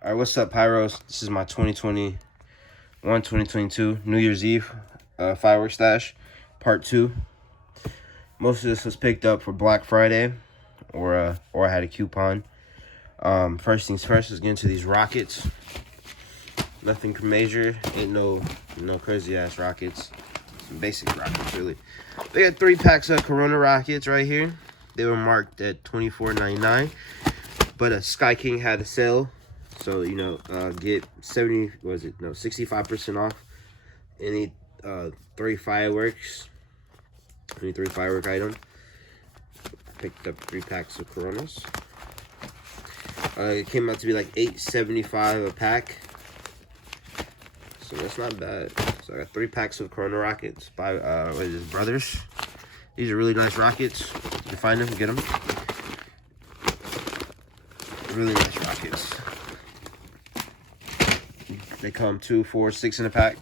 All right, what's up, Pyros? This is my 2022 New Year's Eve fireworks stash, part 2. Most of this was picked up for Black Friday, or I had a coupon. First things first, let's get into these rockets. Nothing major, ain't no crazy ass rockets. Some basic rockets, really. They got 3 packs of Corona rockets right here. They were marked at $24.99, but Sky King had a sale. So, get 65% off any 3 fireworks, any 3 firework item. Picked up 3 packs of Coronas. It came out to be like $8.75 a pack. So that's not bad. So I got 3 packs of Corona rockets by, what is this, Brothers? These are really nice rockets. You can find them, get them. Really nice rockets. They come 2, 4, 6 in a pack.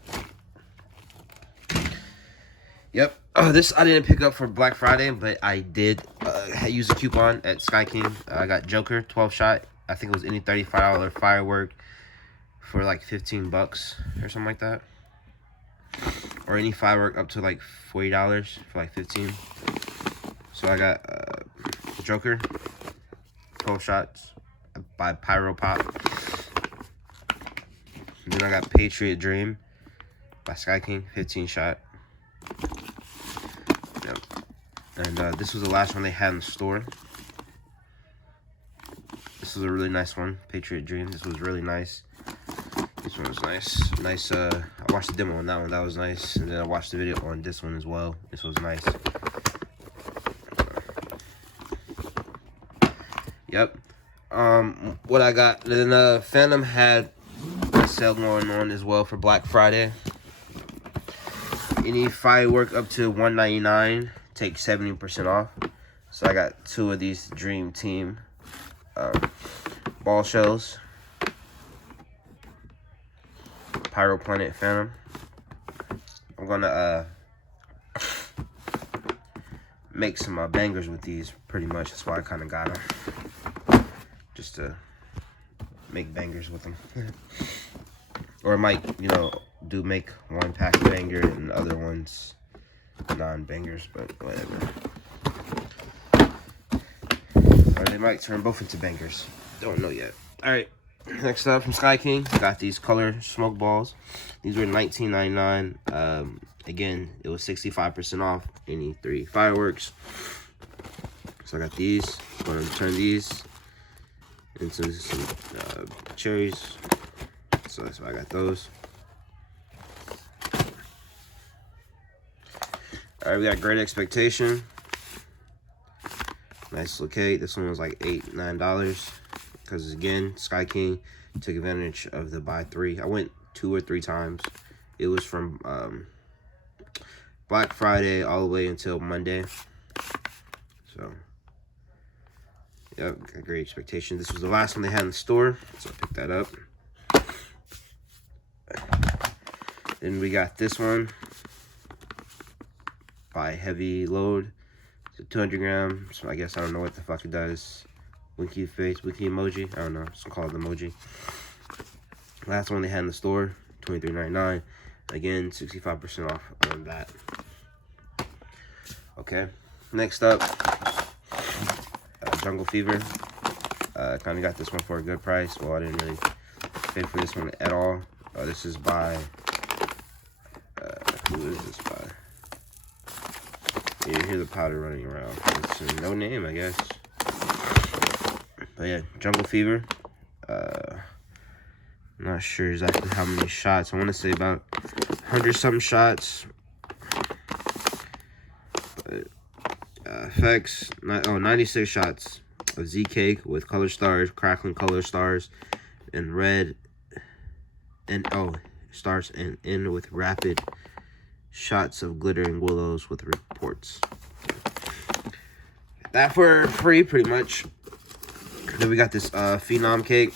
Yep. This I didn't pick up for Black Friday, but I did use a coupon at Sky King. I got Joker 12 shot. I think it was any $35 firework for like $15 or something like that. Or any firework up to like $40 for like 15. So I got Joker 12 shots by Pyro Pop. And then I got Patriot Dream by Sky King, 15 shot. Yep. And this was the last one they had in the store. This was a really nice one, Patriot Dream. This was really nice. This one was nice. Nice, I watched the demo on that one. That was nice. And then I watched the video on this one as well. This was nice. Yep. What I got, then Phenom had a sale going on as well for Black Friday. Any firework up to $199, take 70% off. So I got 2 of these Dream Team ball shells. Pyro Planet Phenom. I'm gonna make some bangers with these, pretty much. That's why I kind of got them. Just to make bangers with them. Or I might, do make one pack banger and other ones non-bangers, but whatever. Or they might turn both into bangers. Don't know yet. Alright, next up from Sky King, got these color smoke balls. These were $19.99. Again, it was 65% off any 3 fireworks. So I got these. I'm going to turn these into some cherries. So that's why I got those. Alright, we got Great Expectation. Nice little cake. This one was like $8, $9. Because again, Sky King took advantage of the buy 3. I went 2 or 3 times. It was from Black Friday all the way until Monday. So, yep, got Great Expectation. This was the last one they had in the store, so I picked that up. Then we got this one by Heavy Load. It's a 200 gram. So I guess I don't know what the fuck it does. Winky face, winky emoji. I don't know. It's called emoji. Last one they had in the store, $23.99. Again, 65% off on that. Okay. Next up, Jungle Fever. Kind of got this one for a good price. Well, I didn't really pay for this one at all. This is by, who is this by? You hear the powder running around. It's no name, I guess. But yeah, Jungle Fever. I'm not sure exactly how many shots. I want to say about 100-something shots. But effects, 96 shots of Z Cake with color stars, crackling color stars, and red. And stars and end with rapid shots of glittering willows with reports. That for free, pretty much. Then we got this phenom cake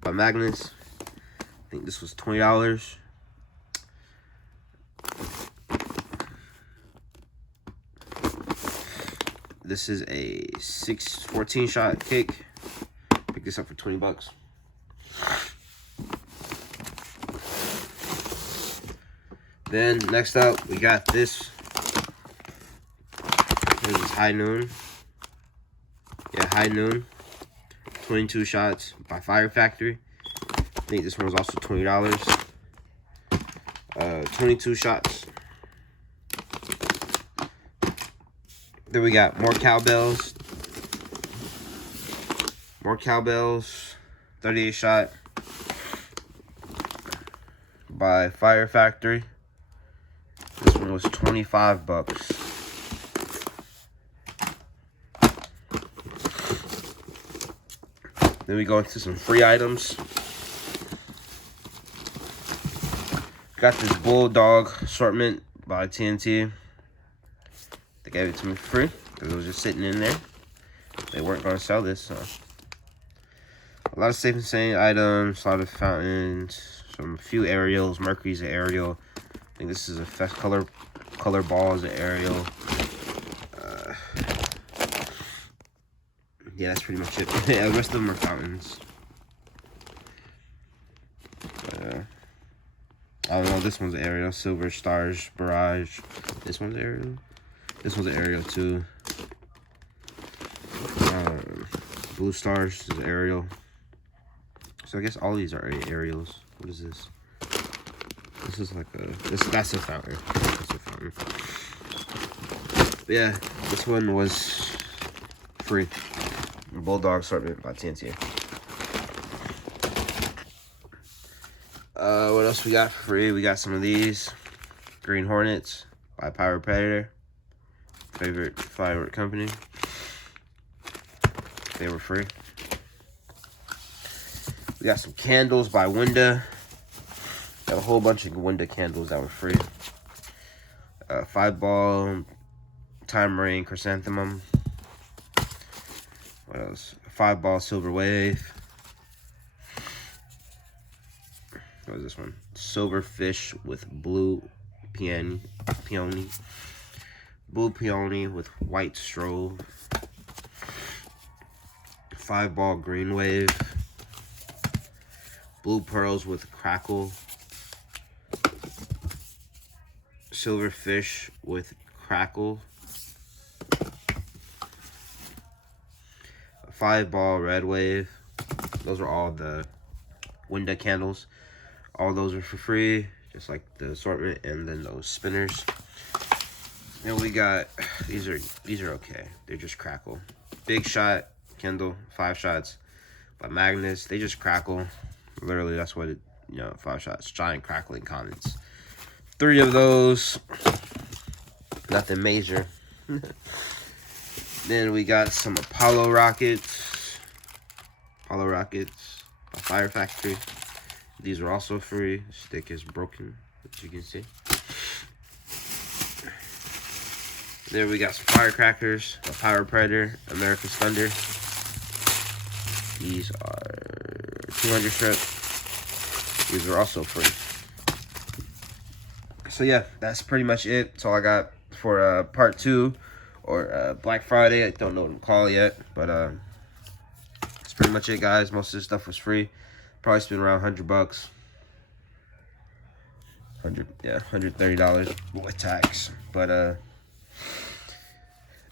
by Magnus. I think this was $20. This is a 14 shot cake. Pick this up for 20 bucks. Then next up, we got this. This is High Noon. Yeah, High Noon. 22 shots by Fire Factory. I think this one was also $20. 22 shots. Then we got more cowbells. More cowbells. 38 shot by Fire Factory. This one was 25 bucks. Then we go into some free items. Got this bulldog assortment by TNT. They gave it to me for free because it was just sitting in there. They weren't going to sell this, so. A lot of safe and sane items, a lot of fountains, some few aerials. Mercury's an aerial. I think this is a fest color ball is an aerial. Yeah, that's pretty much it. Yeah, the rest of them are fountains. I don't know, this one's aerial. Silver Stars Barrage. This one's aerial. This one's an aerial too. Blue Stars is aerial. So I guess all these are aerials. What is this? This is like that's a fountain. That's a fountain. But yeah, this one was free. Bulldog assortment by TNT. What else we got for free? We got some of these. Green Hornets by Pirate Predator. Favorite firework company. They were free. We got some candles by Winda. Got a whole bunch of Winda candles that were free. 5-ball Time Rain Chrysanthemum. What else? 5-ball Silver Wave. What is this one? Silver Fish with Blue Peony. Blue Peony with White Strobe. 5-ball Green Wave. Blue Pearls with Crackle. Silver Fish with Crackle. 5-ball Red Wave. Those are all the Winda candles. All those are for free, just like the assortment, and then those spinners. And we got these are okay. They're just Crackle. Big Shot Kindle, 5 shots by Magnus. They just crackle. Literally, that's what it, 5 shots. Giant crackling condens. 3 of those. Nothing major. Then we got some Apollo rockets. Apollo rockets by Fire Factory. These are also free. The stick is broken, as you can see. There we got some firecrackers, a Pirate Predator, America's Thunder. These are 200 strips. These are also free. So yeah, that's pretty much it. That's all I got for part 2 or Black Friday. I don't know what to call it yet, but that's pretty much it, guys. Most of this stuff was free. Probably spent around $100. $130 with tax. But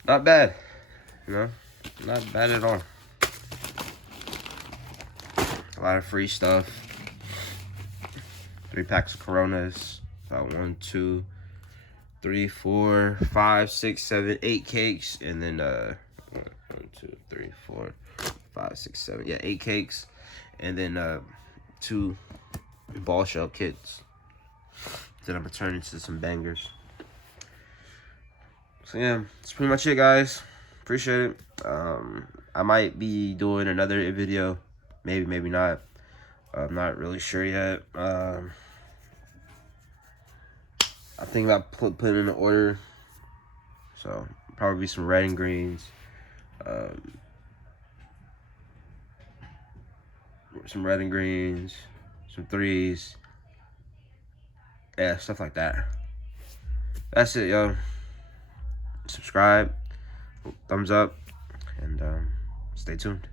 not bad. Not bad at all. A lot of free stuff. 3 packs of Coronas. About 1, 2, 3, 4, 5, 6, 7, 8 cakes. And then 1, 2, 3, 4, 5, 6, 7. Yeah, 8 cakes. And then 2 ball shell kits. Then I'm gonna turn into some bangers. So yeah, that's pretty much it, guys. Appreciate it. I might be doing another video. Maybe, maybe not. I'm not really sure yet. I think about putting in an order. So probably some red and greens. Some red and greens. Some 3s. Yeah, stuff like that. That's it, yo. Subscribe. Thumbs up. And stay tuned.